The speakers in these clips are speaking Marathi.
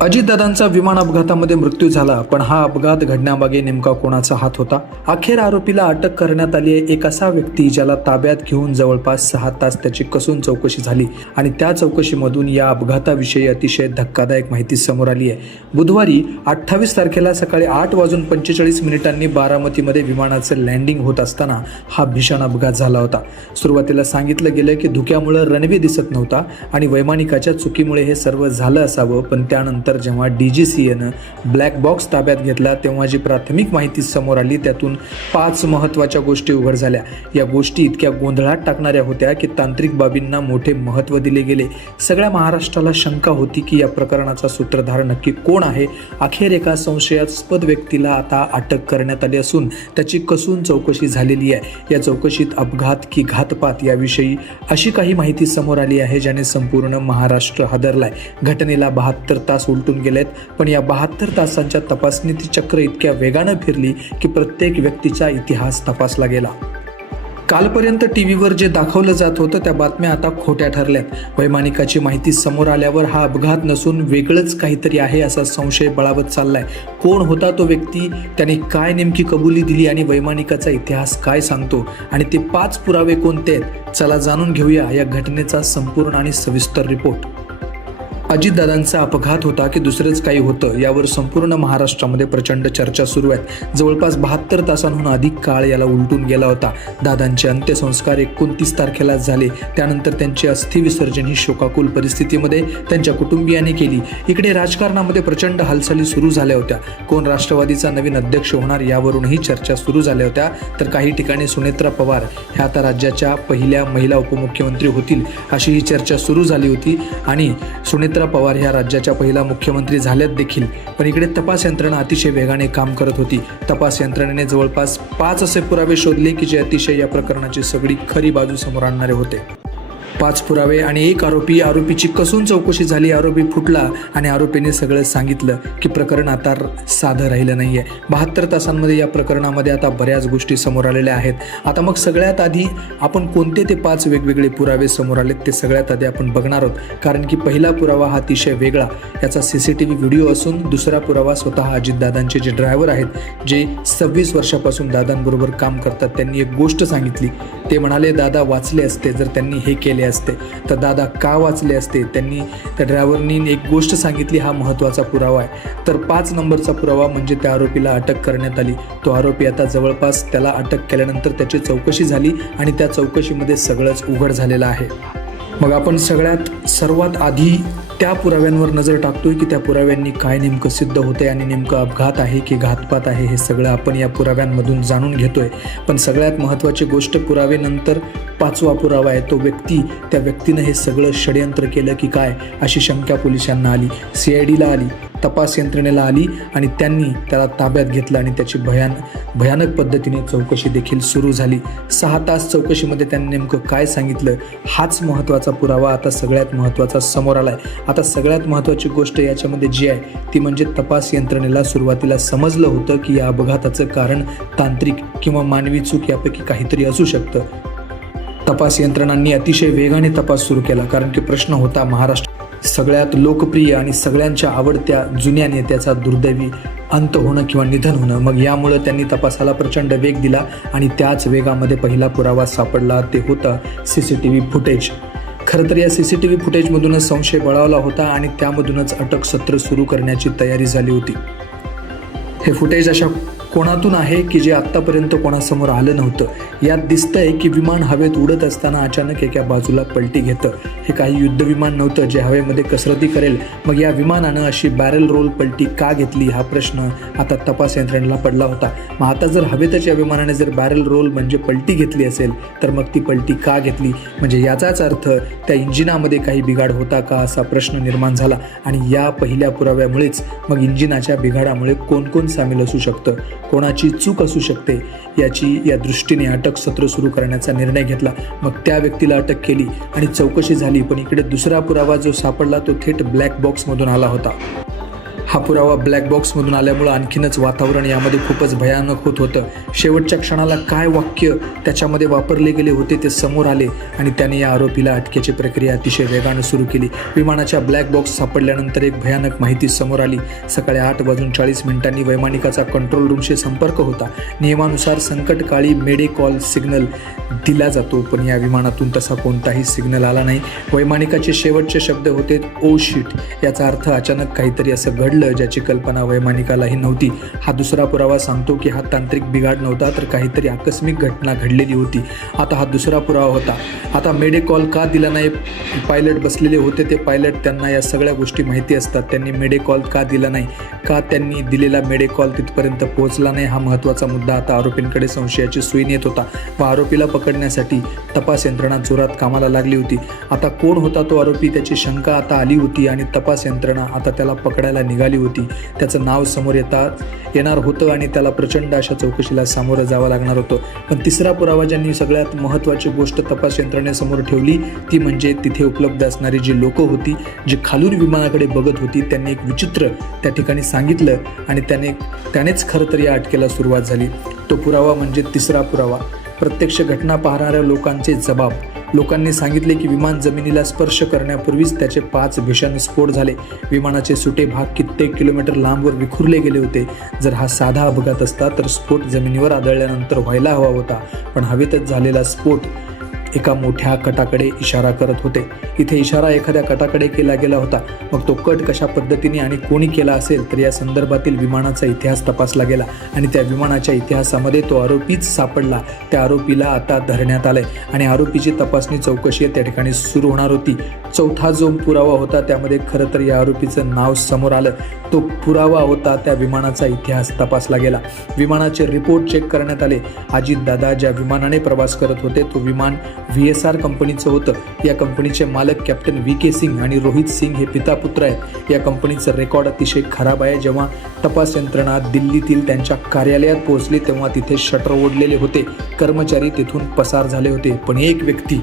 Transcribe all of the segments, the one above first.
अजितदादांचा विमान अपघातामध्ये मृत्यू झाला पण हा अपघात घडण्यामागे नेमका कोणाचा हात होता? अखेर आरोपीला अटक करण्यात आली आहे एक असा व्यक्ती ज्याला ताब्यात घेऊन जवळपास सहा तास त्याची कसून चौकशी झाली आणि त्या चौकशीमधून या अपघाताविषयी अतिशय धक्कादायक माहिती समोर आली आहे. बुधवारी अठ्ठावीस तारखेला सकाळी आठ वाजून पंचेचाळीस मिनिटांनी बारामतीमध्ये विमानाचं लँडिंग होत असताना हा भीषण अपघात झाला होता. सुरुवातीला सांगितलं गेलं की धुक्यामुळं रणवे दिसत नव्हता आणि वैमानिकाच्या चुकीमुळे हे सर्व झालं असावं पण त्यानंतर जेव्हा डी जी सी एनं ब्लॅक बॉक्स ताब्यात घेतला तेव्हा जी प्राथमिक माहिती समोर आली त्यातून पाच महत्त्वाच्या गोष्टी उघड झाल्या. या गोष्टी इतक्या गोंधळात टाकणाऱ्या होत्या की तांत्रिक बाबींना मोठे महत्त्व दिले गेले. सगळ्या महाराष्ट्राला शंका होती की या प्रकरणाचा सूत्रधार नक्की कोण आहे? अखेर एका संशयास्पद व्यक्तीला आता अटक करण्यात आली असून त्याची कसून चौकशी झालेली आहे. या चौकशीत अपघात की घातपात याविषयी अशी काही माहिती समोर आली आहे ज्याने संपूर्ण महाराष्ट्र हादरलाय. घटनेला बहात्तर तास उलटून गेलेत. पण या बहात्तर तासांच्या तपासणीची चक्र इतक्या वेगानं फिरली की प्रत्येक व्यक्तीचा इतिहास तपासला गेला. कालपर्यंत टी व्हीवर जे दाखवलं जात होतं त्या बातम्या आता खोट्या ठरल्यात. वैमानिकाची माहिती समोर आल्यावर हा अपघात नसून वेगळंच काहीतरी आहे असा संशय बळावत चाललाय. कोण होता तो व्यक्ती त्याने काय नेमकी कबुली दिली आणि वैमानिकाचा इतिहास काय सांगतो? आणि ते पाच पुरावे कोणते आहेत? चला जाणून घेऊया या घटनेचा संपूर्ण आणि सविस्तर रिपोर्ट. अजितदादांचा अपघात होता की दुसरंच काही होतं यावर संपूर्ण महाराष्ट्रामध्ये प्रचंड चर्चा सुरू आहेत जवळपास बहात्तर तासांहून अधिक काळ याला उलटून गेला होता. दादांचे अंत्यसंस्कार एकोणतीस तारखेला झाले. त्यानंतर त्यांची अस्थि विसर्जन ही शोकाकुल परिस्थितीमध्ये त्यांच्या कुटुंबियांनी केली. इकडे राजकारणामध्ये प्रचंड हालचाली सुरू झाल्या होत्या. कोण राष्ट्रवादीचा नवीन अध्यक्ष होणार यावरूनही चर्चा सुरू झाल्या होत्या तर काही ठिकाणी सुनेत्रा पवार. ह्या आता राज्याच्या पहिल्या महिला उपमुख्यमंत्री होतील अशी ही चर्चा सुरू झाली होती. आणि सुनेत्रा पवार ह्या राज्याच्या पहिला मुख्यमंत्री झाल्यात देखील. पण इकडे तपास यंत्रणा अतिशय वेगाने काम करत होती. तपास यंत्रणेने जवळपास पाच असे पुरावे शोधले की जे अतिशय या प्रकरणाची सगळी खरी बाजू समोर आणणारे होते. पाच पुरावे आणि एक आरोपी. आरोपीची कसून चौकशी झाली? आरोपी फुटला आणि आरोपीने सगळं सांगितलं की प्रकरण आता साधं राहिलं नाही आहे बहात्तर तासांमध्ये या प्रकरणामध्ये आता बऱ्याच गोष्टी समोर आलेल्या आहेत. आता मग सगळ्यात आधी आपण कोणते ते पाच वेगवेगळे पुरावे समोर आलेत ते सगळ्यात आधी आपण बघणार आहोत. कारण की पहिला पुरावा हा अतिशय वेगळा. याचा C C T V video असून दुसरा पुरावा स्वतः अजितदादांचे जे ड्रायव्हर आहेत जे सव्वीस वर्षापासून दादांबरोबर काम करतात त्यांनी एक गोष्ट सांगितली. ते म्हणाले दादा वाचले असते. जर त्यांनी हे केले असते. तर दादा का वाचले असते? त्यांनी त्या ड्रायव्हरनी एक गोष्ट सांगितली हा महत्त्वाचा पुरावा आहे. तर पाच नंबरचा पुरावा म्हणजे त्या आरोपीला अटक करण्यात आली. तो आरोपी आता जवळपास त्याला अटक केल्यानंतर त्याची चौकशी झाली आणि त्या चौकशीमध्ये सगळंच उघड झालेलं आहे. मग आपण सगळ्यात सर्वात आधी त्या पुराव्यांवर नजर टाकतोय की त्या पुराव्यांनी काय नेमकं सिद्ध होतंय आणि नेमकं अपघात आहे की घातपात आहे हे सगळं आपण या पुराव्यांमधून जाणून घेतोय. पण सगळ्यात महत्त्वाची गोष्ट पुरावेनंतर पाचवा पुरावा आहे. तो व्यक्ती त्या व्यक्तीनं हे सगळं षडयंत्र केलं की काय अशी शंका पोलिसांना आली सी आय डीला आली तपास यंत्रणेला आली आणि त्यांनी त्याला ताब्यात घेतलं आणि त्याची भयान भयानक पद्धतीने चौकशी देखील सुरू झाली. सहा तास चौकशीमध्ये त्यांनी नेमकं काय सांगितलं हाच महत्त्वाचा पुरावा आता सगळ्यात महत्त्वाचा समोर आला आहे आता सगळ्यात महत्त्वाची गोष्ट याच्यामध्ये जी आहे ती म्हणजे तपास यंत्रणेला सुरुवातीला समजलं होतं की या अपघाताचं कारण तांत्रिक किंवा मानवी चूक यापैकी काहीतरी असू शकतं. तपास यंत्रणांनी अतिशय वेगाने तपास सुरू केला कारण की प्रश्न होता महाराष्ट्र सगळ्यात लोकप्रिय आणि सगळ्यांच्या आवडत्या जुन्या नेत्याचा दुर्दैवी अंत होणं किंवा निधन होणं. मग यामुळं त्यांनी तपासाला प्रचंड वेग दिला आणि त्याच वेगामध्ये पहिला पुरावा सापडला. ते होतं C C T V footage खरं तर या सी सी टी व्ही फुटेजमधूनच संशय बळावला होता आणि त्यामधूनच अटक सत्र सुरू करण्याची तयारी झाली होती. हे फुटेज अशा कोणातून आहे की जे आत्तापर्यंत कोणासमोर आलं नव्हतं? यात दिसतंय की विमान हवेत उडत असताना अचानक एका बाजूला पलटी घेतं. हे काही युद्ध विमान नव्हतं जे हवेमध्ये कसरती करेल. मग या विमानानं अशी बॅरल रोल पलटी का घेतली? हा प्रश्न आता तपास यंत्रणेला पडला होता. मग आता जर हवेतच या विमानाने जर बॅरल रोल म्हणजे पलटी घेतली असेल तर मग ती पलटी का घेतली? म्हणजे याचाच अर्थ त्या इंजिनामध्ये काही बिघाड होता का असा प्रश्न निर्माण झाला. आणि या पहिल्या पुराव्यामुळेच मग इंजिनाच्या बिघाडामुळे कोण कोण सामील असू शकतं? कोणाची चूक असू शकते याची या दृष्टीने अटक सत्र सुरू करण्याचा निर्णय घेतला. मग त्या व्यक्तीला अटक केली आणि चौकशी झाली पण इकडे दुसरा पुरावा जो सापडला तो थेट ब्लॅक बॉक्समधून आला होता. हा पुरावा ब्लॅक बॉक्समधून आल्यामुळं आणखीनच वातावरण यामध्ये खूपच भयानक होत होतं. शेवटच्या क्षणाला काय वाक्य त्याच्यामध्ये वापरले गेले होते ते समोर आले आणि त्याने या आरोपीला अटकेची प्रक्रिया अतिशय वेगानं सुरू केली. विमानाच्या ब्लॅक बॉक्स सापडल्यानंतर एक भयानक माहिती समोर आली. सकाळी आठ वाजून चाळीस मिनिटांनी वैमानिकाचा कंट्रोल रूमशी संपर्क होता. नियमानुसार संकटकाळी मेडे कॉल सिग्नल दिला जातो पण या विमानातून तसा कोणताही सिग्नल आला नाही. वैमानिकाचे शेवटचे शब्द होते oh ओ शीट याचा अर्थ अचानक काहीतरी असं घडलं. ज्याची कल्पना वैमानिकालाही नव्हती. हा दुसरा पुरावा सांगतो की हा तांत्रिक बिघाड नव्हता तर काहीतरी आकस्मिक घटना घडलेली होती. आता हा दुसरा पुरावा होता. आता मेडे कॉल का दिला नाही? पायलट बसलेले होते ते पायलट त्यांना या सगळ्या गोष्टी माहिती असतात. त्यांनी मेडे कॉल का दिला नाही? का त्यांनी दिलेला मेडे कॉल तिथपर्यंत पोहोचला नाही? हा महत्त्वाचा मुद्दा आता आरोपींकडे संशयाची सुई नेत होता. व आरोपीला पकडण्यासाठी तपास यंत्रणा जोरात कामाला लागली होती. आता कोण होता तो आरोपी? त्याची शंका आता आली होती आणि तपास यंत्रणा आता त्याला पकडायला निघाली होती. त्याचं नाव समोर येता येणार होतं आणि त्याला प्रचंड अशा चौकशीला सामोरं जावं लागणार होतं. पण तिसरा पुरावा ज्यांनी सगळ्यात महत्त्वाची गोष्ट तपास यंत्रणेसमोर ठेवली ती म्हणजे तिथे उपलब्ध असणारी जी लोकं होती जी खालून विमानाकडे बघत होती त्यांनी एक विचित्र त्या ठिकाणी सांगितलं आणि त्याने त्यानेच खरं तर या अटकेला सुरुवात झाली. तो पुरावा म्हणजे तिसरा पुरावा. प्रत्यक्ष घटना पाहणाऱ्या लोकांचे जबाब. लोकांनी सांगितले की विमान जमिनीला स्पर्श करण्यापूर्वीच त्याचे पाच भीषण स्फोट झाले. विमानाचे सुटे भाग कित्येक किलोमीटर लांबवर विखुरले गेले होते. जर हा साधा अपघात असता तर स्फोट जमिनीवर आदळल्यानंतर व्हायला हवा होता. पण हवेतच झालेला स्फोट एका मोठ्या कटाकडे इशारा करत होते. इथे इशारा एखाद्या कटाकडे केला गेला होता. मग तो कट कशा पद्धतीने आणि कोणी केला असेल तर या संदर्भातील विमानाचा इतिहास तपासला गेला आणि त्या विमानाच्या इतिहासामध्ये तो आरोपीच सापडला. त्या आरोपीला आता धरण्यात आलंय आणि आरोपीची तपासणी चौकशी त्या ठिकाणी सुरू होणार होती. चौथा जो पुरावा होता त्यामध्ये खरं तर या आरोपीचं नाव समोर आलं. तो पुरावा होता त्या विमानाचा इतिहास तपासला गेला. विमानाचे रिपोर्ट चेक करण्यात आले. अजित दादा ज्या विमानाने प्रवास करत होते तो विमान व्ही एस आर कंपनीचं होतं. या कंपनीचे मालक कॅप्टन व्ही के सिंग आणि रोहित सिंग हे पिता पुत्र आहेत. या कंपनीचं रेकॉर्ड अतिशय खराब आहे. जेव्हा तपास यंत्रणा दिल्लीतील त्यांच्या कार्यालयात पोहोचली तेव्हा तिथे शटर ओढलेले होते. कर्मचारी तिथून पसार झाले होते. पण एक व्यक्ती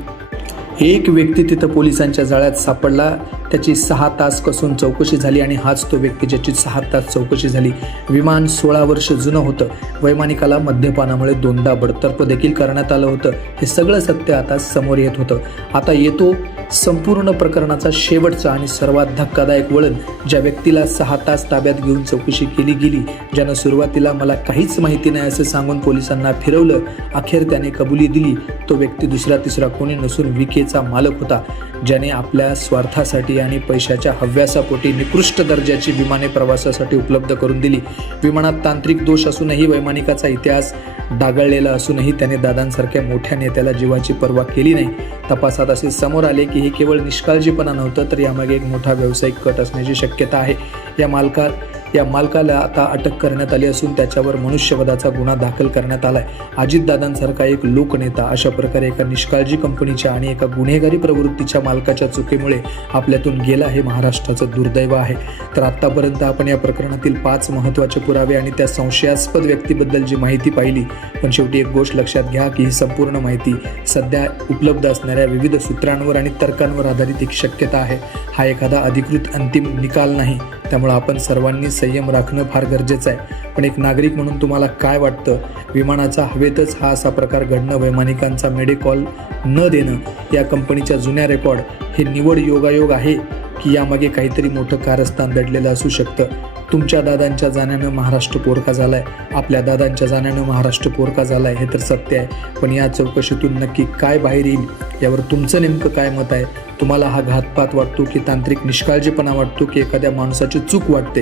एक व्यक्ती तिथं पोलिसांच्या जाळ्यात सापडला. त्याची सहा तास कसून चौकशी झाली आणि हाच तो व्यक्ती ज्याची सहा तास चौकशी झाली. विमान सोळा वर्ष जुनं होतं. वैमानिकाला मद्यपानामुळे दोनदा बडतर्फ देखील करण्यात आलं होतं. हे सगळं सत्य आता समोर येत होतं. आता येतो संपूर्ण प्रकरणाचा शेवटचा आणि सर्वात धक्कादायक वळण. ज्या व्यक्तीला सहा तास ताब्यात घेऊन चौकशी केली गेली ज्यानं सुरुवातीला मला काहीच माहिती नाही असं सांगून पोलिसांना फिरवलं अखेर त्याने कबुली दिली. तो व्यक्ती दुसरा तिसरा कोणी नसून विकेचा मालक होता ज्याने आपल्या स्वार्थासाठी आणि पैशाच्या हव्यासापोटी निकृष्ट दर्जाची विमाने प्रवासासाठी उपलब्ध करून दिली. विमानात तांत्रिक दोष असूनही वैमानिकाचा इतिहास डागळलेला असूनही त्याने दादांसारख्या मोठ्या नेत्याला जीवाची पर्वा केली नाही. तपासात असे समोर आले की हे केवळ निष्काळजीपणा नव्हतं तर यामागे एक मोठा व्यावसायिक कट असण्याची शक्यता आहे. या मालकात या मालकाला आता अटक करण्यात आली असून त्याच्यावर मनुष्यवधाचा गुन्हा दाखल करण्यात आलाय. अजितदादांसारखा एक लोकनेता अशा प्रकारे एका निष्काळजी कंपनीच्या आणि एका गुन्हेगारी प्रवृत्तीच्या मालकाच्या चुकीमुळे आपल्यातून गेला हे महाराष्ट्राचं दुर्दैव आहे. तर आत्तापर्यंत आपण या प्रकरणातील पाच महत्त्वाचे पुरावे आणि त्या संशयास्पद व्यक्तीबद्दल जी माहिती पाहिली पण शेवटी एक गोष्ट लक्षात घ्या की ही संपूर्ण माहिती सध्या उपलब्ध असणाऱ्या विविध सूत्रांवर आणि तर्कांवर आधारित एक शक्यता आहे. हा एखादा अधिकृत अंतिम निकाल नाही. त्यामुळं आपण सर्वांनी संयम राखणं फार गरजेचं आहे. पण एक नागरिक म्हणून तुम्हाला काय वाटतं? विमानाचा हवेतच हा असा प्रकार घडणं वैमानिकांचा मेडिकॉल न देणं या कंपनीच्या जुन्या रेकॉर्ड हे निवड योगायोग आहे की यामागे काहीतरी मोठं कारस्थान दडलेलं असू शकतं? तुमच्या दादांच्या जाण्यानं महाराष्ट्र पोरका झालाय. आपल्या दादांच्या जाण्यानं महाराष्ट्र पोरका झालाय हे तर सत्य आहे. पण या चौकशीतून नक्की काय बाहेर येईल यावर तुमचं नेमकं काय मत आहे? तुम्हाला हा घातपात वाटतो की तांत्रिक निष्काळजीपणा वाटतो की एखाद्या माणसाची चूक वाटते?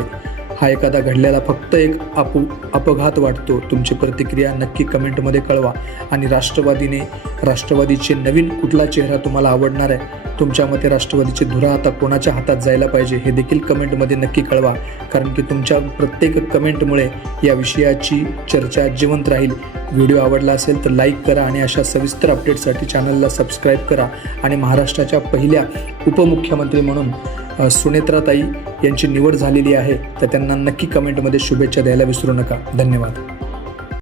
हा एखादा घडलेला फक्त एक अप अपघात वाटतो. तुमची प्रतिक्रिया नक्की कमेंटमध्ये कळवा. आणि राष्ट्रवादीने राष्ट्रवादीचे नवीन कुठला चेहरा तुम्हाला आवडणार आहे? तुमच्या मते राष्ट्रवादीची धुरा आता कोणाच्या हातात जायला पाहिजे हे देखील कमेंटमध्ये नक्की कळवा. कारण की तुमच्या प्रत्येक कमेंटमुळे या विषयाची चर्चा जिवंत राहील. व्हिडिओ आवडला असेल तर लाईक करा आणि अशा सविस्तर अपडेटसाठी चॅनलला सबस्क्राईब करा. आणि महाराष्ट्राच्या पहिल्या उपमुख्यमंत्री म्हणून सुनेत्राताई यांची निवड झालेली आहे तर त्यांना नक्की कमेंटमध्ये शुभेच्छा द्यायला विसरू नका. धन्यवाद.